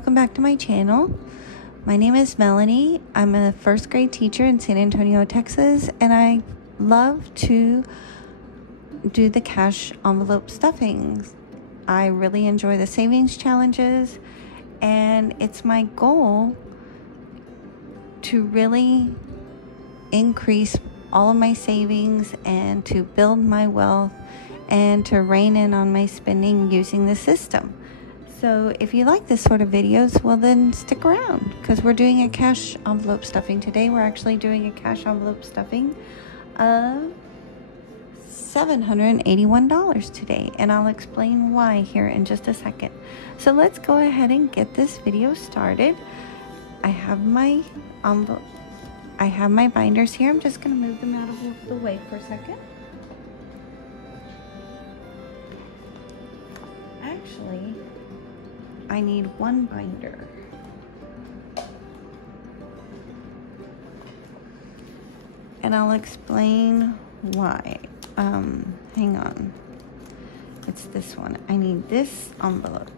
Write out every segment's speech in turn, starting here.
welcome back to my channel. My name is Melanie. I'm a first grade teacher in San Antonio, Texas, and I love to do the cash envelope stuffings. I really enjoy the savings challenges, and it's my goal to really increase all of my savings and to build my wealth and to rein in on my spending using the system. So if you like this sort of videos, well then stick around, because we're doing a cash envelope stuffing today. We're actually doing a cash envelope stuffing of $781 today, and I'll explain why here in just a second. So let's go ahead and get this video started. I have my envelope. I have my binders here. I'm just going to move them out of the way for a second. Actually, I need one binder. And I'll explain why. Hang on. It's this one. I need this envelope.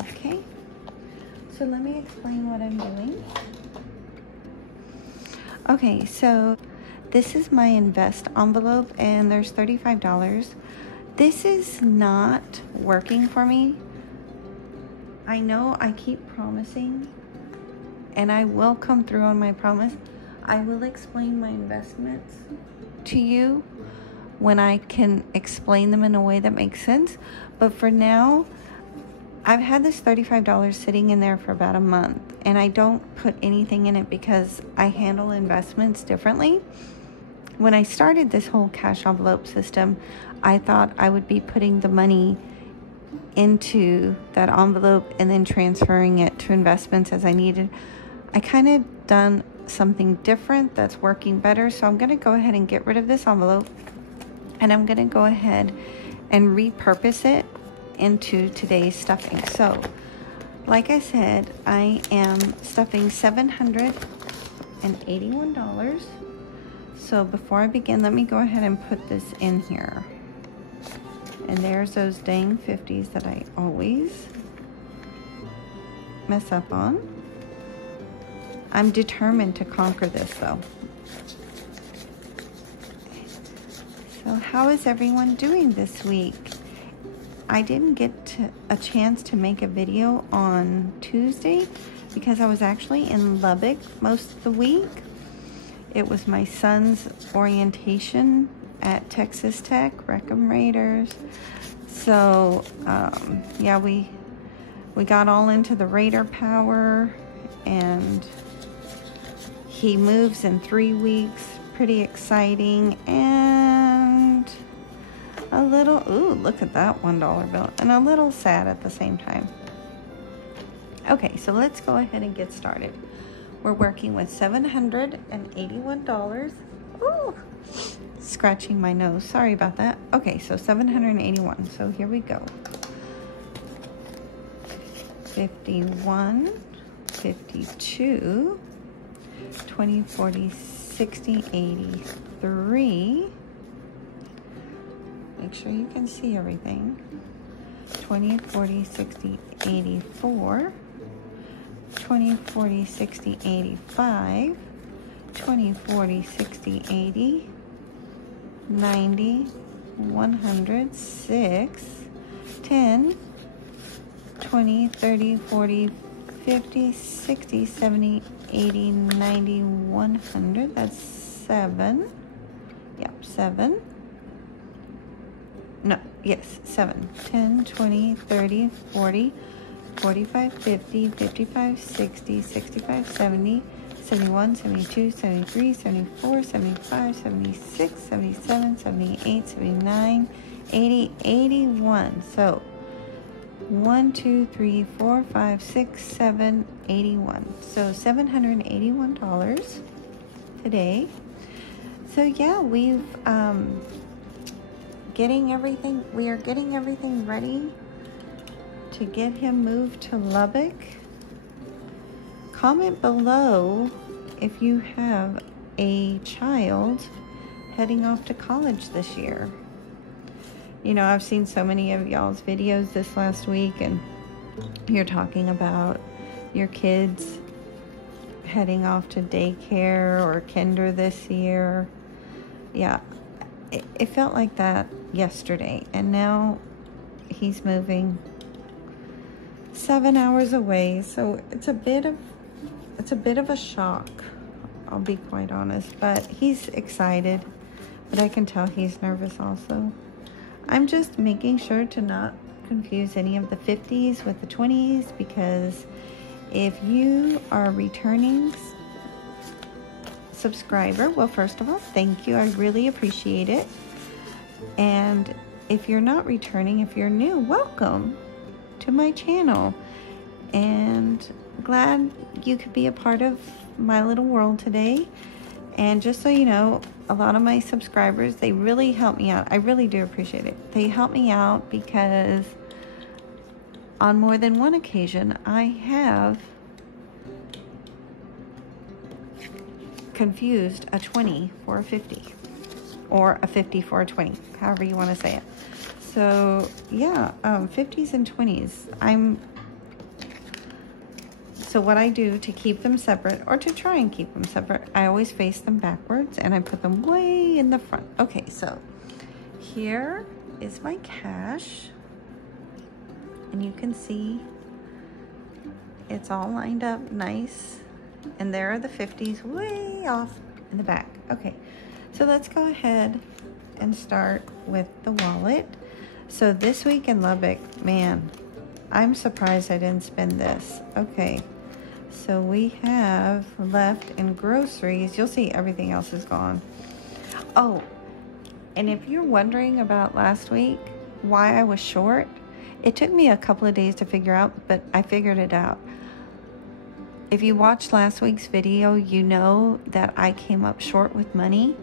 Okay. So let me explain what I'm doing. Okay, so this is my invest envelope, and there's $35. This is not working for me. I know I keep promising, and I will come through on my promise. I will explain my investments to you when I can explain them in a way that makes sense. But for now, I've had this $35 sitting in there for about a month, and I don't put anything in it because I handle investments differently. When I started this whole cash envelope system, I thought I would be putting the money into that envelope and then transferring it to investments as I needed. I kind of done something different that's working better, so I'm going to go ahead and get rid of this envelope, and I'm going to go ahead and repurpose it into today's stuffing. So like I said, I am stuffing $781. So before I begin, let me go ahead and put this in here. And there's those dang 50s that I always mess up on. I'm determined to conquer this though. So how is everyone doing this week? I didn't get a chance to make a video on Tuesday because I was actually in Lubbock most of the week. It was my son's orientation at Texas Tech, Wreckham Raiders. So, yeah, we got all into the Raider power, and he moves in 3 weeks. Pretty exciting, and a little, ooh, look at that $1 bill, and a little sad at the same time. Okay, so let's go ahead and get started. We're working with $781. Ooh, scratching my nose. Sorry about that. Okay, so $781. So here we go. 51, 52, 20, 40, 60, 83. Make sure you can see everything. 20, 40, 60, 84. 20, 40, 60, 85, 20, 40, 60, 80, 90, 100, 6, 10, 20, 30, 40, 50, 60, 70, 80, 90, 100. That's 7. Yep, 7. No, yes, 7. 10, 20, 30, 40, 45, 50, 55, 60, 65, 70, 71, 72, 73, 74, 75, 76, 77, 78, 79, 80, 81. So 1, 2, 3, 4, 5, 6, 7, 81. So $781 today. So yeah, we are getting everything ready to get him moved to Lubbock. Comment below if you have a child heading off to college this year. You know, I've seen so many of y'all's videos this last week, and you're talking about your kids heading off to daycare or kinder this year. Yeah, it felt like that yesterday, and now he's moving 7 hours away, so it's a bit of a shock, I'll be quite honest, but he's excited, but I can tell he's nervous also. I'm just making sure to not confuse any of the 50s with the 20s, because if you are a returning subscriber, well, first of all, thank you. I really appreciate it. And if you're not returning, if you're new, welcome to my channel. And glad you could be a part of my little world today. And just so you know, a lot of my subscribers, they really help me out. I really do appreciate it. They help me out because on more than one occasion, I have confused a 20 for a 50, or a 50 for a 20, however you want to say it. So yeah, 50s and 20s. So what I do to keep them separate, or to try and keep them separate, I always face them backwards and I put them way in the front. Okay, so here is my cash, and you can see it's all lined up nice, and there are the 50s way off in the back. Okay, so let's go ahead and start with the wallet. So this week in Lubbock, man, I'm surprised I didn't spend this. Okay, so we have left in groceries, you'll see everything else is gone. Oh, and if you're wondering about last week, why I was short, it took me a couple of days to figure out, but I figured it out. If you watched last week's video, you know that I came up short with money.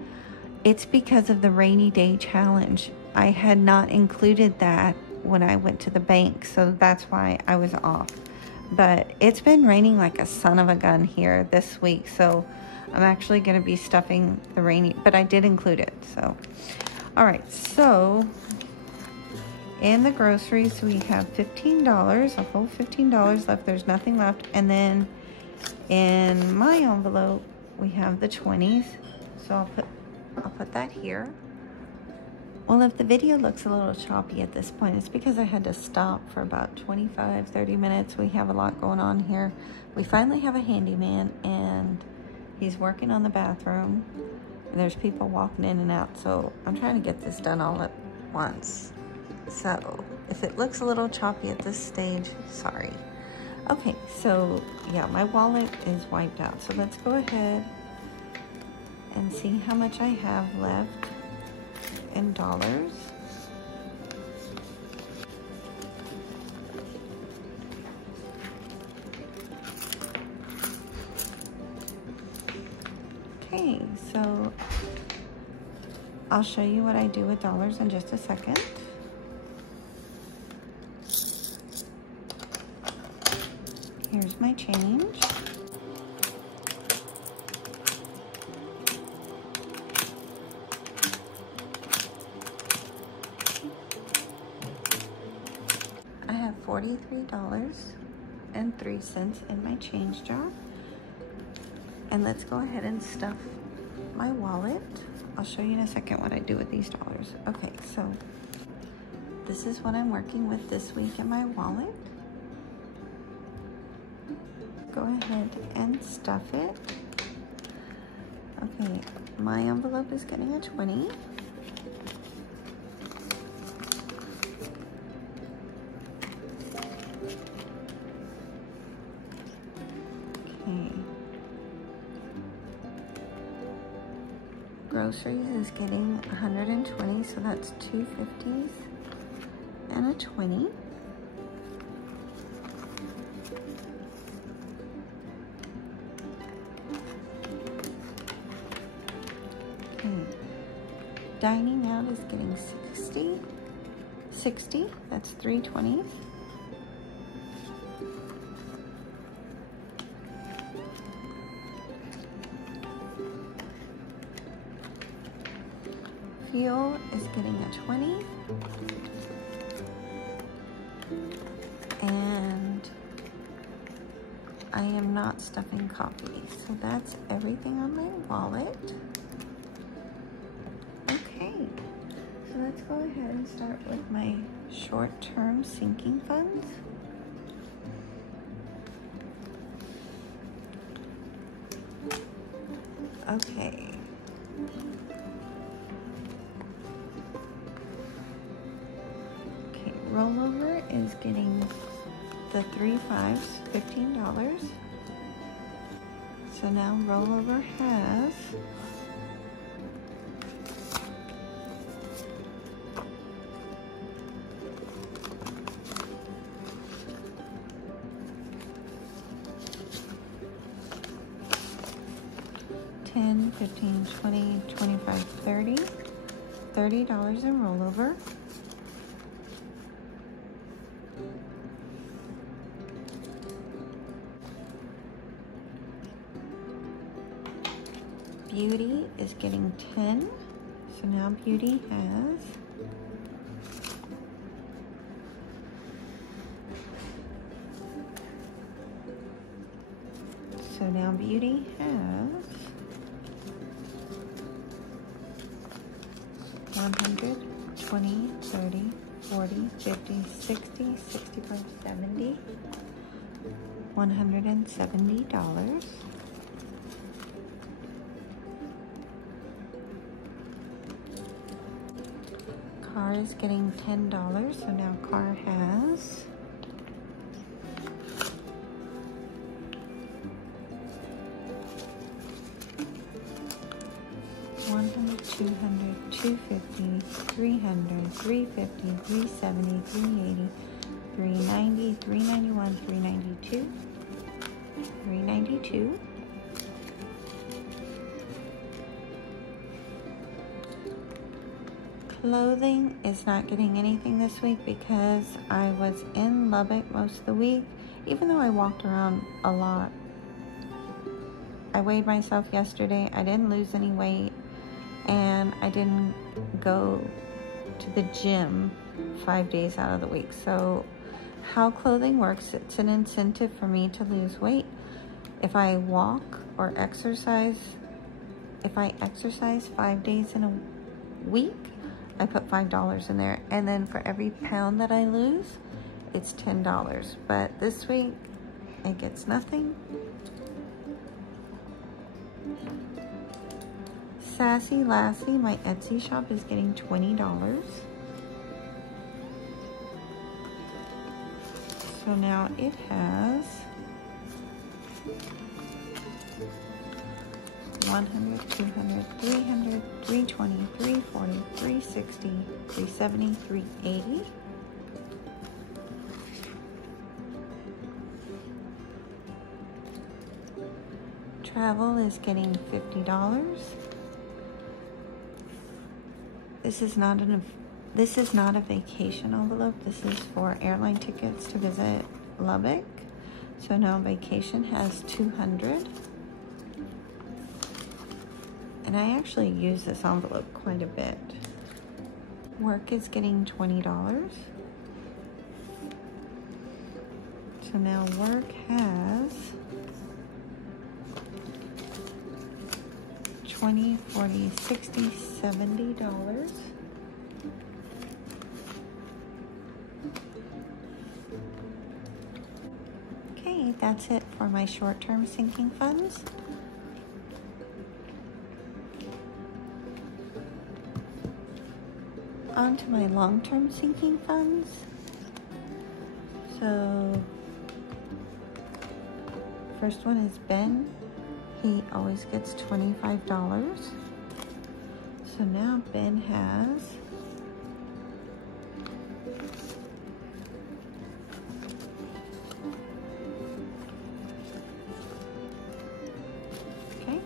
It's because of the rainy day challenge. I had not included that when I went to the bank, so that's why I was off. But it's been raining like a son of a gun here this week, so I'm actually going to be stuffing the rainy, but I did include it. So, all right, so in the groceries we have $15, a whole $15 left. There's nothing left. And then in my envelope we have the 20s, so I'll put that here. Well, if the video looks a little choppy at this point, it's because I had to stop for about 25-30 minutes. We have a lot going on here. We finally have a handyman, and he's working on the bathroom, and there's people walking in and out, so I'm trying to get this done all at once. So if it looks a little choppy at this stage, sorry. Okay, so yeah, my wallet is wiped out, so let's go ahead and see how much I have left in dollars. Okay, so I'll show you what I do with dollars in just a second. Here's my change. I have $43.03 in my change jar. And let's go ahead and stuff my wallet. I'll show you in a second what I do with these dollars. Okay, so this is what I'm working with this week in my wallet. Go ahead and stuff it. Okay, my envelope is getting a 20. Okay. Groceries is getting 120, so that's 2 50s and a 20. Dining out is getting 60, that's 3 20s. Fuel is getting a 20. And I am not stuffing coffee. So that's everything on my wallet. Okay, so let's go ahead and start with my short-term sinking funds. Okay. Okay, rollover is getting the 3 5s, $15. So now rollover has $10, $15, $20, $25, $30 in rollover. Beauty is getting 10. So now Beauty has Beauty has 100, 20, 30, 40, 50, 60, 65, 70, $170. Car is getting $10, so now Car has $100, $200, $250, $300, $350, $370, $380, $390, $391, $392, $392. Clothing is not getting anything this week because I was in Lubbock most of the week, even though I walked around a lot. I weighed myself yesterday. I didn't lose any weight, and I didn't go to the gym 5 days out of the week. So how clothing works, it's an incentive for me to lose weight. If I walk or exercise, if I exercise 5 days in a week, I put $5 in there, and then for every pound that I lose, it's $10. But this week, it gets nothing. Sassy Lassie, my Etsy shop, is getting $20. So now it has 100, 200, 300, 320, 340, 360, 370, 380. Travel is getting $50. This is not a vacation envelope. This is for airline tickets to visit Lubbock. So now vacation has $200. And I actually use this envelope quite a bit. Work is getting $20. So now work has 20, 40, 60, $70. Okay, that's it for my short-term sinking funds. On to my long-term sinking funds. So, first one is Ben. He always gets $25. So now Ben has okay.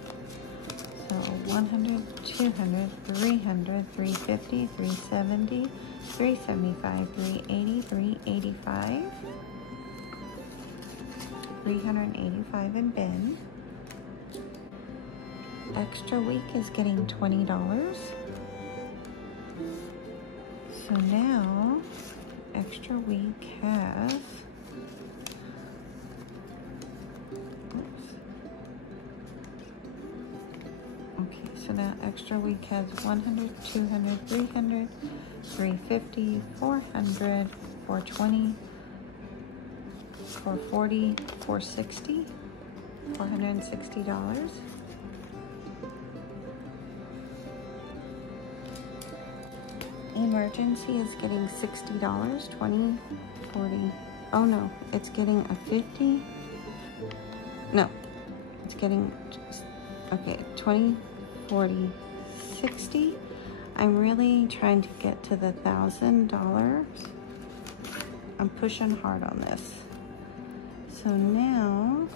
So 100, 200, 300, 350, 370, 375, 380, 385, 385 in Ben. Extra week is getting $20. So now, Extra Week has, okay, so now Extra Week has 100, 200, 300, 350, 400, 420, 440, 460, $460. Emergency is getting $60, 20, 40. Oh no, it's getting a 50. No, it's getting, okay, 20, 40, 60. I'm really trying to get to the $1,000. I'm pushing hard on this. So now,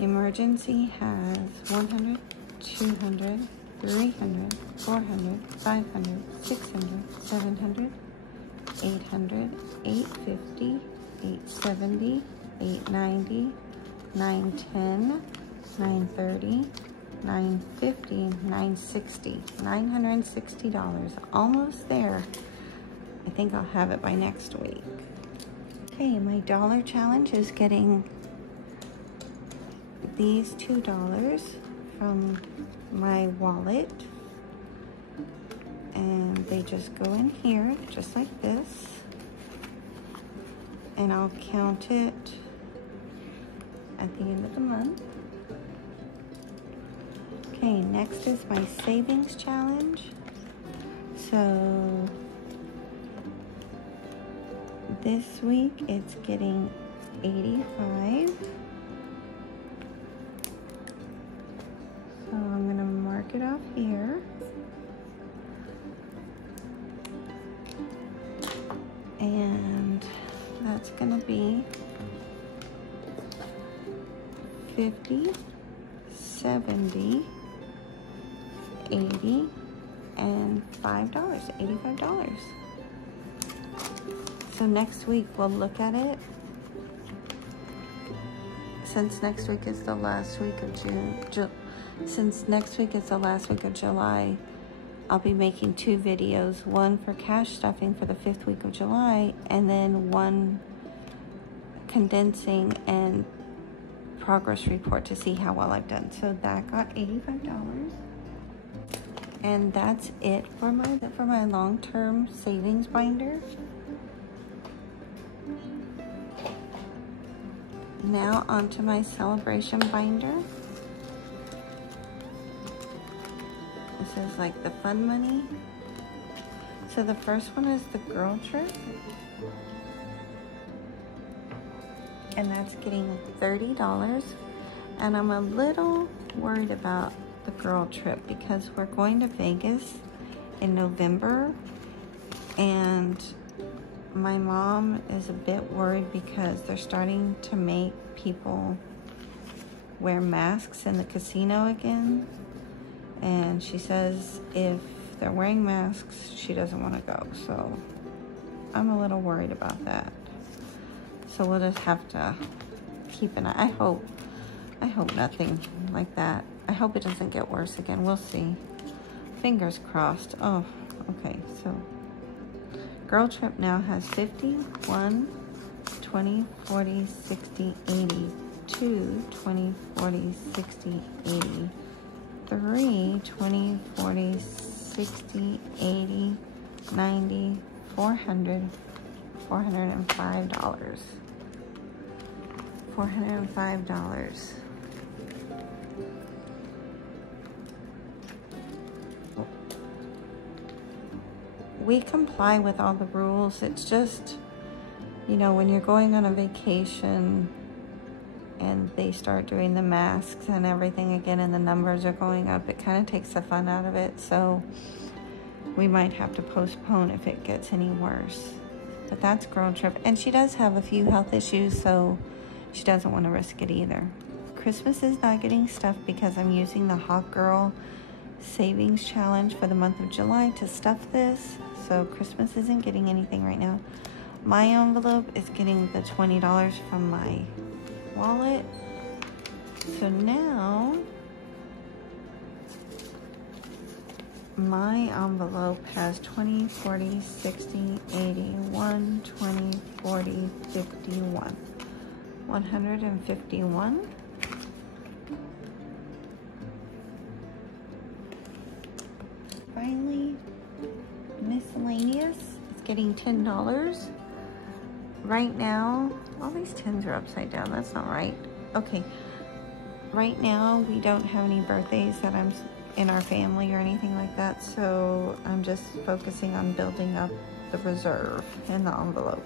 Emergency has 100, 200, 300, 400, 500, 600, 700, 800, 850, 870, 890, 910, 930, 950, 960, $960. Almost there. I think I'll have it by next week. Okay, my dollar challenge is getting these $2 from my wallet, and they just go in here just like this, and I'll count it at the end of the month. Okay, next is my savings challenge. So this week it's getting 85. So I'm gonna mark it off here. And that's gonna be 50, 70, 80, and $5, $85. So next week we'll look at it. Since next week is the last week of since next week is the last week of July, I'll be making 2 videos, one for cash stuffing for the 5th week of July, and then one condensing and progress report to see how well I've done. So that got $85. And that's it for my long-term savings binder. Now onto my celebration binder. This is like the fun money. So the first one is the girl trip. And that's getting $30. And I'm a little worried about the girl trip because we're going to Vegas in November. And my mom is a bit worried because they're starting to make people wear masks in the casino again. And she says if they're wearing masks, she doesn't want to go. So I'm a little worried about that. So we'll just have to keep an eye. I hope nothing like that. I hope it doesn't get worse again. We'll see. Fingers crossed. Oh, okay. So girl trip now has 50, 1, 20, 40, 60, 80, 2, 20, 40, 60, 80, 3, 20, 40, 60, 80, 90, 400, $405. $405. We comply with all the rules. It's just, you know, when you're going on a vacation and they start doing the masks and everything again and the numbers are going up, it kind of takes the fun out of it. So we might have to postpone if it gets any worse. But that's girl trip. And she does have a few health issues, so she doesn't want to risk it either. Christmas is not getting stuffed because I'm using the Hot Girl Savings Challenge for the month of July to stuff this. So Christmas isn't getting anything right now. My envelope is getting the $20 from my wallet. So now my envelope has 20, 40, 60, 80, 1, 20, 40, 51. 151. Finally, miscellaneous is getting $10. Right now, all these 10s are upside down. That's not right. Okay. Right now, we don't have any birthdays that I'm in our family or anything like that, so I'm just focusing on building up the reserve in the envelope.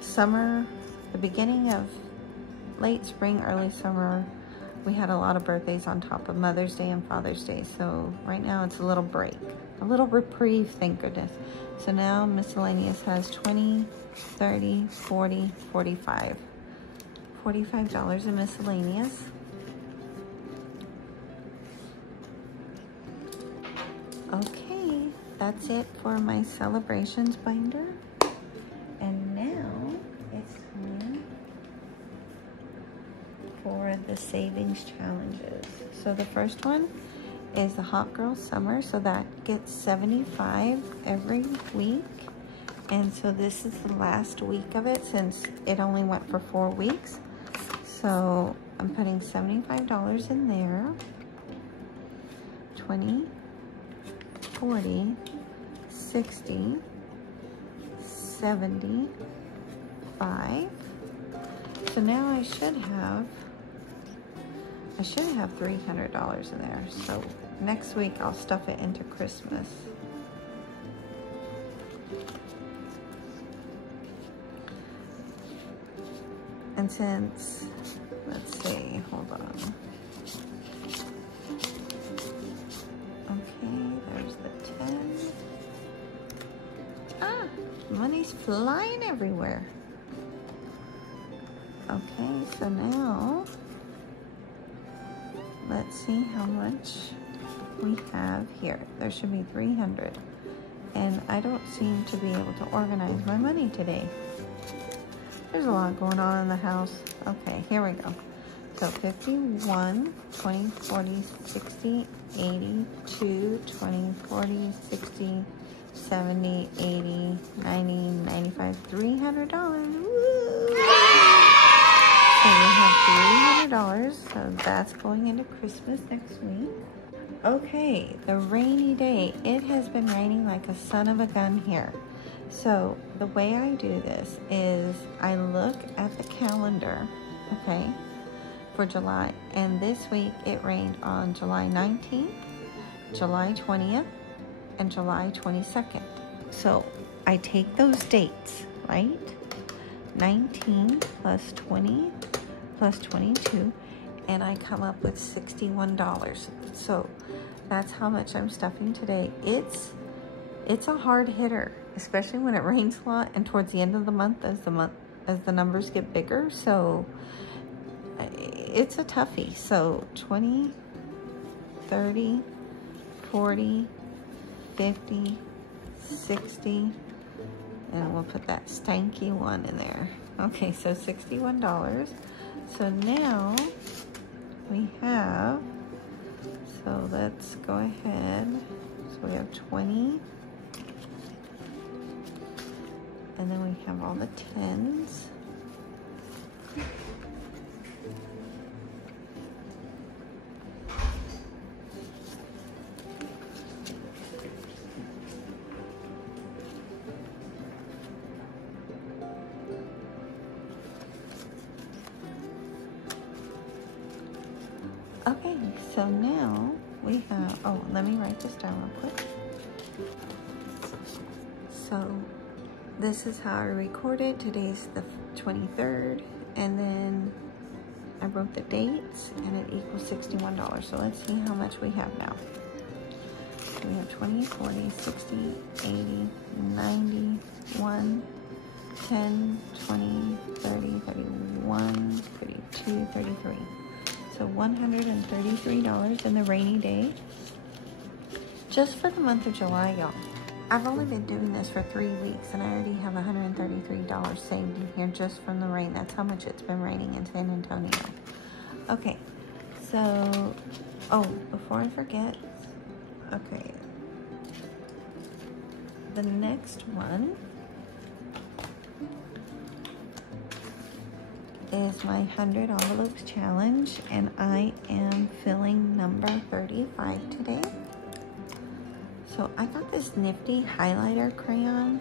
Summer, the beginning of late spring, early summer, we had a lot of birthdays on top of Mother's Day and Father's Day, so right now it's a little break, a little reprieve, thank goodness. So now miscellaneous has 20, 30, 40, 45. $45 in miscellaneous. Okay, that's it for my celebrations binder. And now it's time for the savings challenges. So the first one is the Hot Girl Summer. So that gets 75 every week. And so this is the last week of it since it only went for 4 weeks. So I'm putting $75 in there. 20, 40, 60, 75. So now I should have $300 in there. So next week I'll stuff it into Christmas. And since, let's see, hold on. Okay, there's the 10. Ah, money's flying everywhere. Okay, so now, let's see how much we have here. There should be 300. And I don't seem to be able to organize my money today. There's a lot going on in the house. Okay, here we go. So 51, 20, 40, 60, 80, 2, 20, 40, 60, 70, 80, 90, 95, $300. Woo! So we have $300, so that's going into Christmas next week. Okay, the rainy day. It has been raining like a son of a gun here. So the way I do this is I look at the calendar, okay, for July. And this week it rained on July 19th, July 20th, and July 22nd. So I take those dates, right? 19 plus 20 plus 22, and I come up with $61. So that's how much I'm stuffing today. It's a hard hitter, especially when it rains a lot and towards the end of the month as the numbers get bigger. So it's a toughie. So 20, 30, 40, 50, 60, and we'll put that stanky one in there. Okay, so $61. So now we have, so let's go ahead. So we have 20. And then we have all the 10s. Okay, so now we have, oh, let me write this down real quick. So this is how I recorded. Today's the 23rd, and then I wrote the dates, and it equals $61. So let's see how much we have now. So we have 20, 40, 60, 80, 90, 1, 10, 20, 30, 31, 32, 33. So $133 in the rainy day, just for the month of July, y'all. I've only been doing this for 3 weeks, and I already have $133 saved in here just from the rain. That's how much it's been raining in San Antonio. Okay, So, oh, before I forget, okay, the next one is my 100 envelopes challenge, and I am filling number 35 today. So I got this nifty highlighter crayon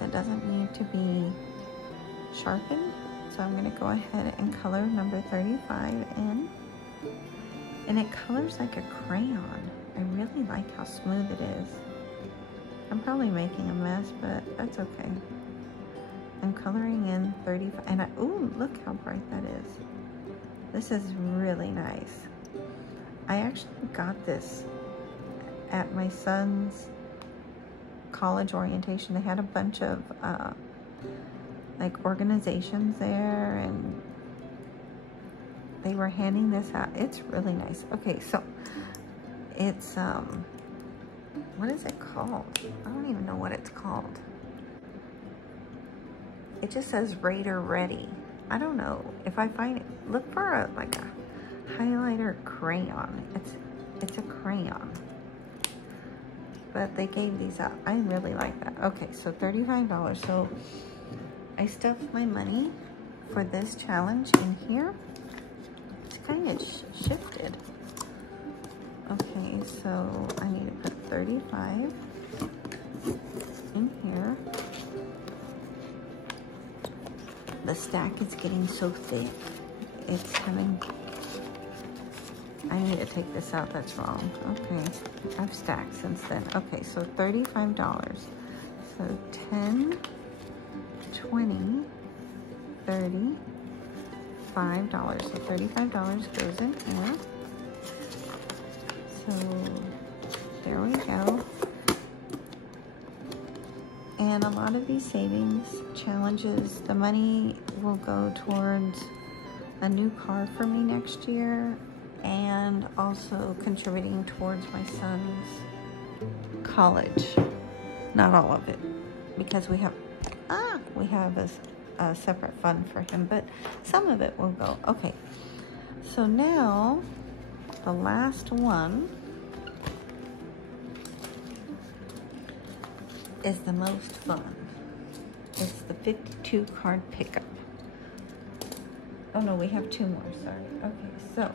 that doesn't need to be sharpened. So I'm gonna go ahead and color number 35 in. And it colors like a crayon. I really like how smooth it is. I'm probably making a mess, but that's okay. I'm coloring in 35, and ooh, look how bright that is. This is really nice. I actually got this at my son's college orientation. They had a bunch of like organizations there, and they were handing this out. It's really nice. Okay, so it's what is it called? I don't even know what it's called. It just says Raider Ready. I don't know. If I find it, look for like a highlighter crayon. It's a crayon. But they gave these out. I really like that. Okay, so $35. So I stuffed my money for this challenge in here. It's kind of shifted. Okay, so I need to put 35 in here. The stack is getting so thick, it's having, I need to take this out, that's wrong. Okay, I've stacked since then. Okay, so $35. So 10, 20, 30, $5. So $35 goes in here. So there we go. And a lot of these savings challenges, the money will go towards a new car for me next year, and also contributing towards my son's college. Not all of it, because we have a separate fund for him, but some of it will go. Okay, so now the last one is the most fun. It's the 52 card pickup. Oh no, we have two more, sorry. Okay, so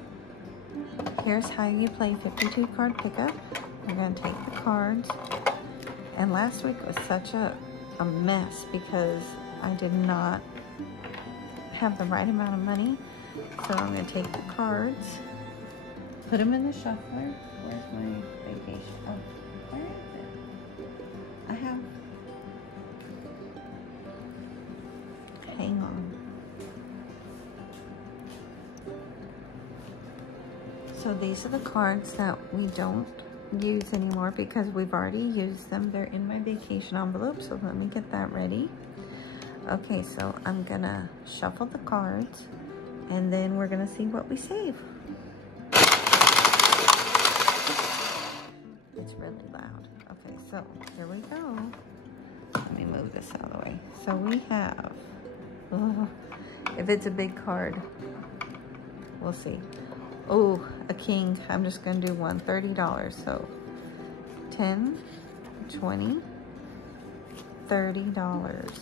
here's how you play 52 card pickup. You're gonna take the cards, and last week was such a mess because I did not have the right amount of money. So I'm gonna take the cards, put them in the shuffler. Where's my vacation? Oh, where is it? I have, hang on. So these are the cards that we don't use anymore because we've already used them. They're in my vacation envelope, so let me get that ready. Okay, so I'm gonna shuffle the cards, and then we're gonna see what we save. It's really loud. Okay, so here we go. Let me move this out of the way. So we have, if it's a big card, we'll see. Oh, a king. I'm just gonna do one, $30. So 10, 20, $30.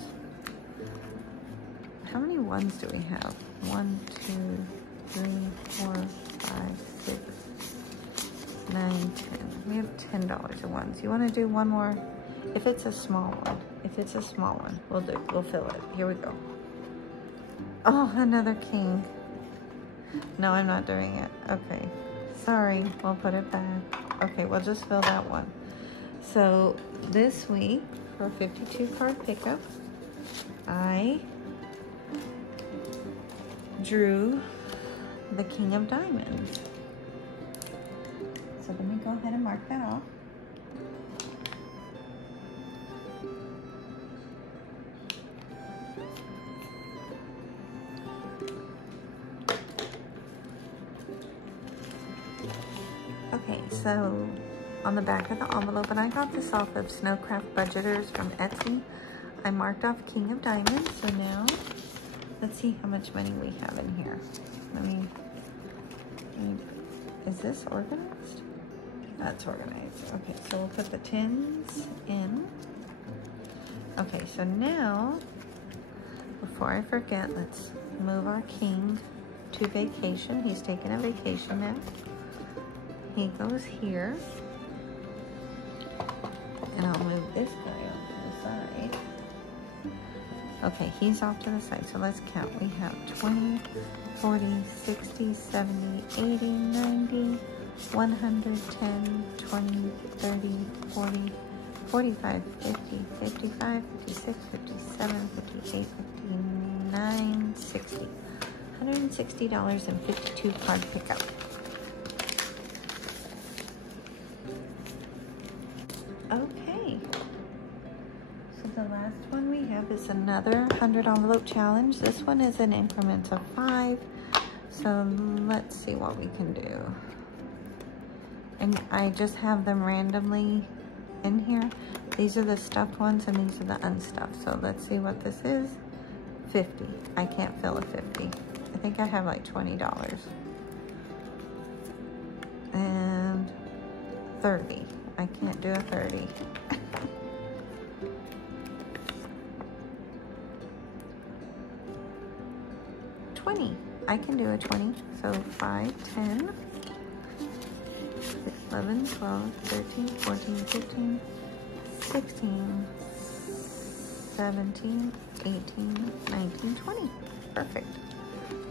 How many ones do we have? 1, 2, 3, 4, 5, 6, 9, 10. We have $10 of ones. You want to do one more? If it's a small one. If it's a small one, we'll fill it. Here we go. Oh, another king. No, I'm not doing it. Okay. Sorry. We'll put it back. Okay, we'll just fill that one. So this week for 52 card pickup, I drew the King of Diamonds. So let me go ahead and mark that off. Okay, so on the back of the envelope, and I got this off of Snowcraft Budgeters from Etsy, I marked off King of Diamonds. So now let's see how much money we have in here. Let me Is this organized? That's organized. Okay, so we'll put the tins in. Okay, so now, before I forget, let's move our king to vacation. He's taking a vacation now. He goes here. And I'll move this guy off to the side. Okay, he's off to the side, so let's count. We have 20, 40, 60, 70, 80, 90, 110, 20, 30, 40, 45, 50, 55, 56, 57, 58, 59, 60. $160.52 card pickup. Okay. So the last one we have is another 100 envelope challenge. This one is in increments of 5. So let's see what we can do. And I just have them randomly in here. These are the stuffed ones and these are the unstuffed. So let's see what this is. 50. I can't fill a 50. I think I have like $20. And 30. I can't do a 30. I can do a 20. So 5, 10, 11, 12, 13, 14, 15, 16, 17, 18, 19, 20. Perfect.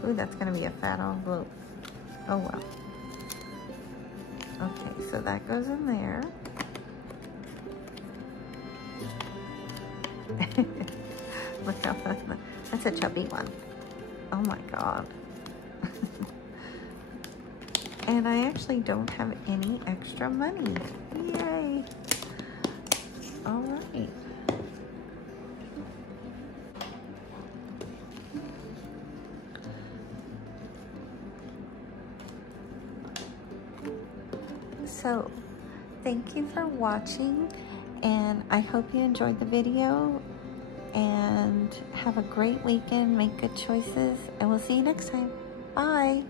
Ooh, that's gonna be a fat envelope. Oh well. Okay, so that goes in there. Look how that's a chubby one. Oh my God. And I actually don't have any extra money. Yay. All right. So, thank you for watching, and I hope you enjoyed the video, and have a great weekend, make good choices, and we'll see you next time. Bye.